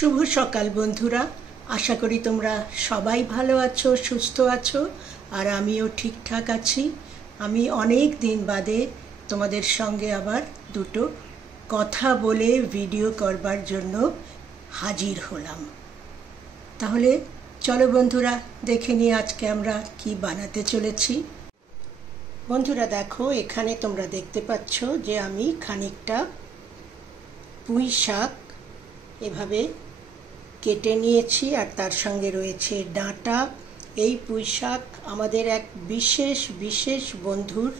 শুভ সকাল বন্ধুরা, আশা করি তোমরা সবাই ভালো আছো, সুস্থ আছো, আর আমিও ঠিকঠাক আছি। আমি অনেক দিন বাদে তোমাদের সঙ্গে আবার দুটো কথা বলে ভিডিও করবার জন্য হাজির হলাম। তাহলে চলো বন্ধুরা, দেখে নিই আজকে আমরা কি বানাতে চলেছি। বন্ধুরা দেখো, এখানে তোমরা দেখতে পাচ্ছ যে আমি খানিকটা পুঁই শাক এভাবে কেটে নিয়েছি, আর তার সঙ্গে রয়েছে ডাঁটা। এই পুঁই শাক আমাদের এক বিশেষ বন্ধুর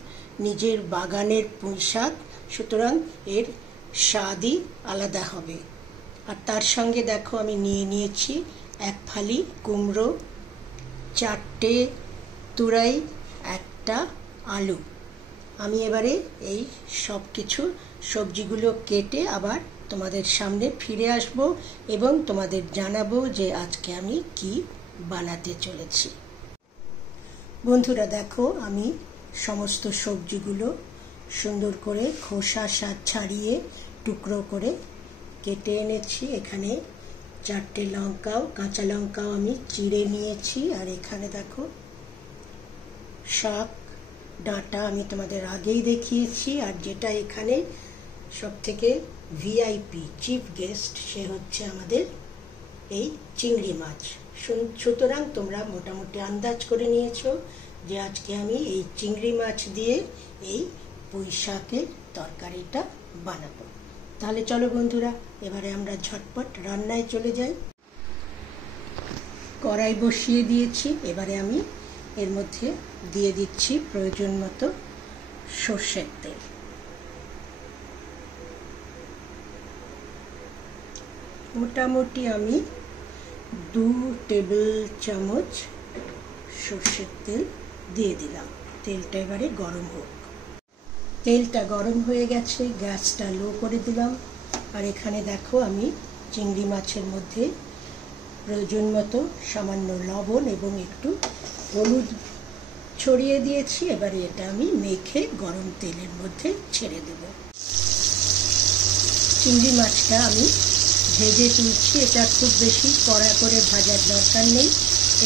নিজের বাগানের পুঁই শাক, সুতরাং এর স্বাদই আলাদা হবে। আর তার সঙ্গে দেখো আমি নিয়ে নিয়েছি এক ফালি কুমড়ো, 4টে তুরাই, একটা আলু। আমি এবারে এই সব কিছু সবজিগুলো কেটে আবার তোমাদের সামনে ফিরে আসব এবং তোমাদের জানাবো যে আজকে আমি কি বানাতে চলেছি। বন্ধুরা দেখো, আমি সমস্ত সবজিগুলো সুন্দর করে খোসা ছাড়িয়ে টুকরো করে কেটে এনেছি। এখানে 4টে লঙ্কাও, কাঁচা লঙ্কাও আমি চিড়ে নিয়েছি। আর এখানে দেখো শাক, ডাঁটা আমি তোমাদের আগেই দেখিয়েছি। আর যেটা এখানে সব থেকে ভিআইপি চিফ গেস্ট, সে হচ্ছে আমাদের এই চিংড়ি মাছ। সুতরাং তোমরা মোটামুটি আন্দাজ করে নিয়েছো যে আজকে আমি এই চিংড়ি মাছ দিয়ে এই পুঁই শাকের তরকারিটা বানাবো। তাহলে চলো বন্ধুরা, এবারে আমরা ঝটপট রান্নায় চলে যাই। কড়াই বসিয়ে দিয়েছি, এবারে আমি এর মধ্যে দিয়ে দিচ্ছি প্রয়োজন মতো সর্ষের তেল। মোটামুটি আমি 2 টেবিল চামচ সর্ষের তেল দিয়ে দিলাম। তেলটা এবারে গরম হোক। তেলটা গরম হয়ে গেছে, গ্যাসটা লো করে দিলাম। আর এখানে দেখো আমি চিংড়ি মাছের মধ্যে প্রয়োজন মতো সামান্য লবণ এবং একটু হলুদ ছড়িয়ে দিয়েছি। এবারে এটা আমি মেখে গরম তেলের মধ্যে ছেড়ে দেব। চিংড়ি মাছটা আমি ভেজে তুলছি। এটা খুব বেশি কড়া করে ভাজার দরকার নেই,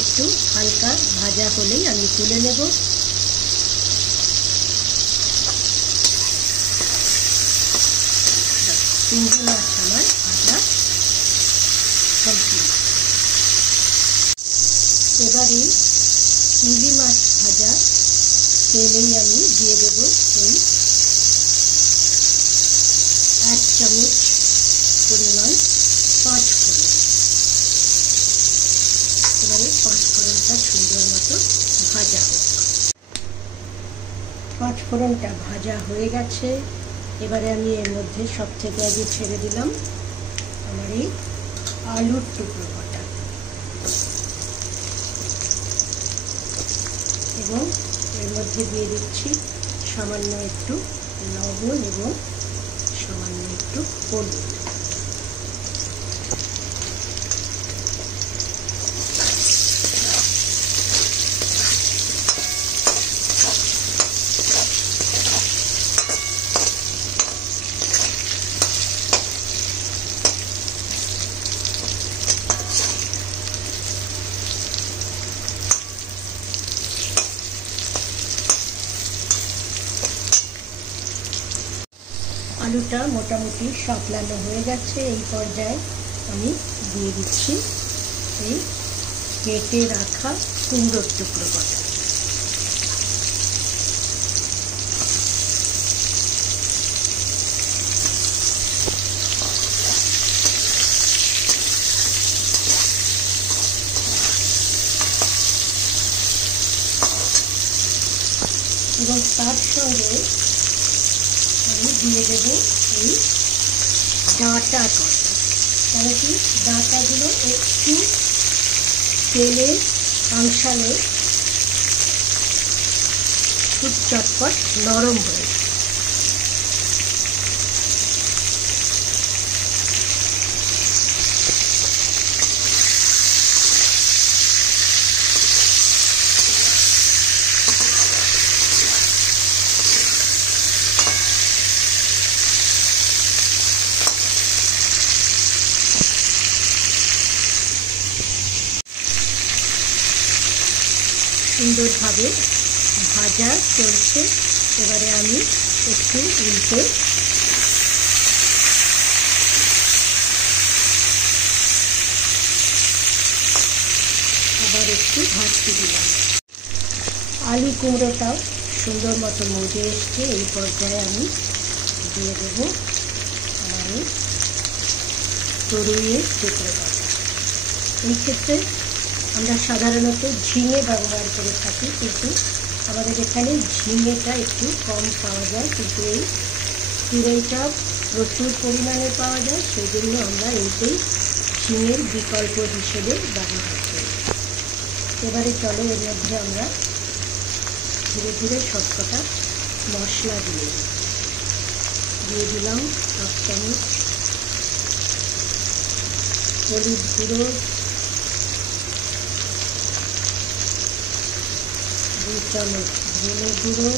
একটু হালকা ভাজা হলেই আমি তুলে নেব। চিংড়ি মাছ আমার ভাজা কমপ্লিট। এবারে চিংড়ি মাছ ভাজা তেলেই আমি দিয়ে দেব এই 1 চামচ পরিমাণ 5 ফোড়ন। এবারে 5 ফোড়নটা সুন্দর মতো ভাজা হোক। 5 ফোড়নটা ভাজা হয়ে গেছে। এবারে আমি এর মধ্যে সব থেকে আগে ছেড়ে দিলাম আমার এই আলুর টুকরো কটা এবং এর মধ্যে দিয়ে দিচ্ছি সামান্য একটু লবণ এবং সামান্য একটু হলুদ। আলুটা মোটামুটি সাঁতলানো হয়ে গেছে। এই পর্যায়ে আমি দিয়ে দিচ্ছি এই কেটে রাখা কুমড়োর টুকরো কটা। এবং তার সঙ্গে আমি দিয়ে দেবো এই ডাঁটা কটা। কেন কি ডাঁটাগুলো একটু তেলে আংশালে খুব চটপট নরম হয়ে। সুন্দরভাবে ভাজা চলছে। এবারে আমি একটু উল্টে আবার একটু ভাজতে দিলাম। আলু কুমড়োটাও সুন্দর মতো মজে এসছে। এই পর্যায়ে আমি দিয়ে দেবো আমার তরুইয়ের টুকরোটা। এই ক্ষেত্রে আমরা সাধারণত ঝিঙে ব্যবহার করে থাকি, কিন্তু আমাদের এখানে ঝিঙেটা একটু কম পাওয়া যায়, কিন্তু এই তুরইটা প্রচুর পরিমাণে পাওয়া যায়, সেই জন্য আমরা এইটাই ঝিঙের বিকল্প হিসেবে ব্যবহার করি। এবারে চলো এর মধ্যে আমরা ধীরে ধীরে সবকটা মশলা দিয়ে দিলাম 1 চামচ হলুদ গুঁড়ো, 2 চামচ ধনে গুঁড়ো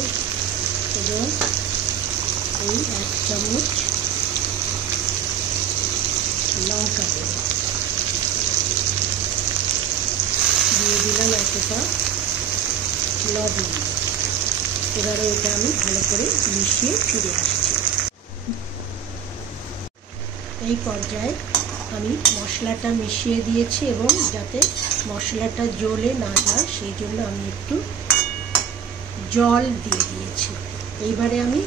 এবং এই 1 চামচ লঙ্কা গুঁড়ো দিয়ে দিলাম, এতটা লবণ। এবারে এটা আমি ভালো করে মিশিয়ে ফিরে আসছি। এই পর্যায়ে আমি মশলাটা মিশিয়ে দিয়েছি এবং যাতে মশলাটা জ্বলে না যায় সেই জন্য আমি একটু জল দিয়ে দিয়েছি। এইবারে আমি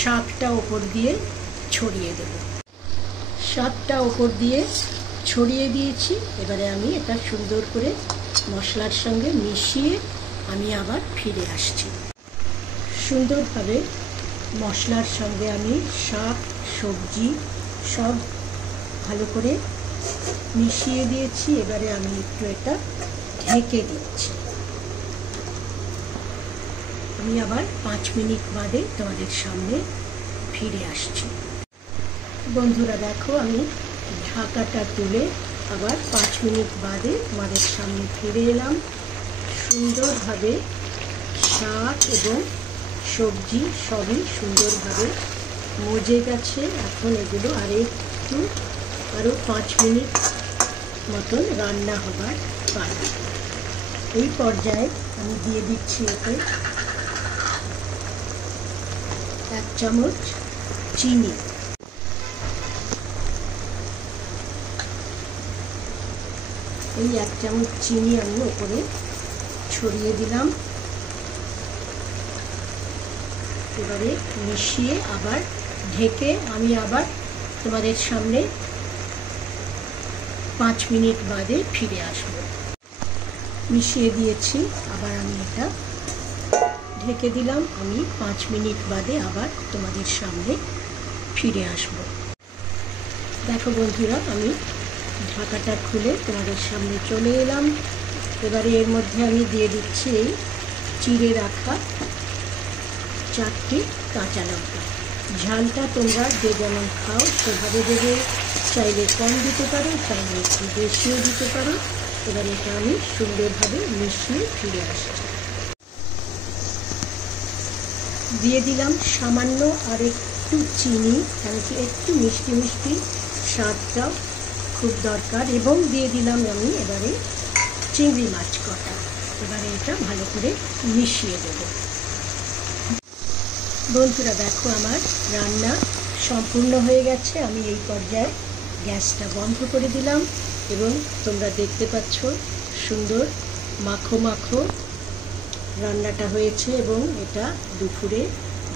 শাকটা ওপর দিয়ে ছড়িয়ে দেব। শাকটা ওপর দিয়ে ছড়িয়ে দিয়েছি। এবারে আমি এটা সুন্দর করে মশলার সঙ্গে মিশিয়ে আমি আবার ফিরে আসছি। সুন্দরভাবে মশলার সঙ্গে আমি শাক সবজি সব ভালো করে মিশিয়ে দিয়েছি। এবারে আমি একটু এটা ঢেকে দিচ্ছি। আমি আবার 5 মিনিট বাদে তোমাদের সামনে ফিরে আসছি। বন্ধুরা দেখো, আমি ঢাকাটা তুলে আবার 5 মিনিট বাদে তোমাদের সামনে ফিরে এলাম। সুন্দরভাবে শাক এবং সবজি সবই সুন্দরভাবে মজে গেছে। এখন এগুলো আরও 5 মিনিট মতন রান্না হবার পালা। এই পর্যায়ে আমি দিয়ে দিচ্ছি এতে 1 চামচ চিনি। এই 1 চামচ চিনি আমি ওপরে ছড়িয়ে দিলাম। এবারে মিশিয়ে আবার ঢেকে আমি আবার তোমাদের সামনে 5 মিনিট বাদে ফিরে আসব। মিশিয়ে দিয়েছি, আবার আমি এটা ঢেকে দিলাম। আমি 5 মিনিট বাদে আবার তোমাদের সামনে ফিরে আসব। দেখো বন্ধুরা, আমি ঢাকাটা খুলে তোমাদের সামনে চলে এলাম। এবারে এর মধ্যে আমি দিয়ে দিচ্ছি এই চিড়ে রাখা 4টি কাঁচা লঙ্কা। ঝালটা তোমরা যে যেমন খাও সেভাবে দেবে, চাইলে কম দিতে পারো, চাইলে একটু বেশিও দিতে পারো। এবার এটা আমি সুন্দরভাবে মিশিয়ে ফিরে আসছি। দিয়ে দিলাম সামান্য আর একটু চিনি, কারণ কি একটু মিষ্টি মিষ্টি স্বাদটাও খুব দরকার, এবং দিয়ে দিলাম আমি এবারে চিংড়ি মাছ কটা। এবারে এটা ভালো করে মিশিয়ে দেব। বন্ধুরা দেখো, আমার রান্না সম্পূর্ণ হয়ে গেছে। আমি এই পর্যায়ে গ্যাসটা বন্ধ করে দিলাম এবং তোমরা দেখতে পাচ্ছ সুন্দর মাখো মাখো রান্নাটা হয়েছে, এবং এটা দুপুরে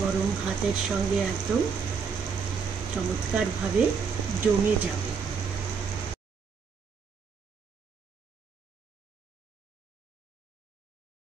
গরম ভাতের সঙ্গে একদম চমৎকারভাবে জমে যাবে।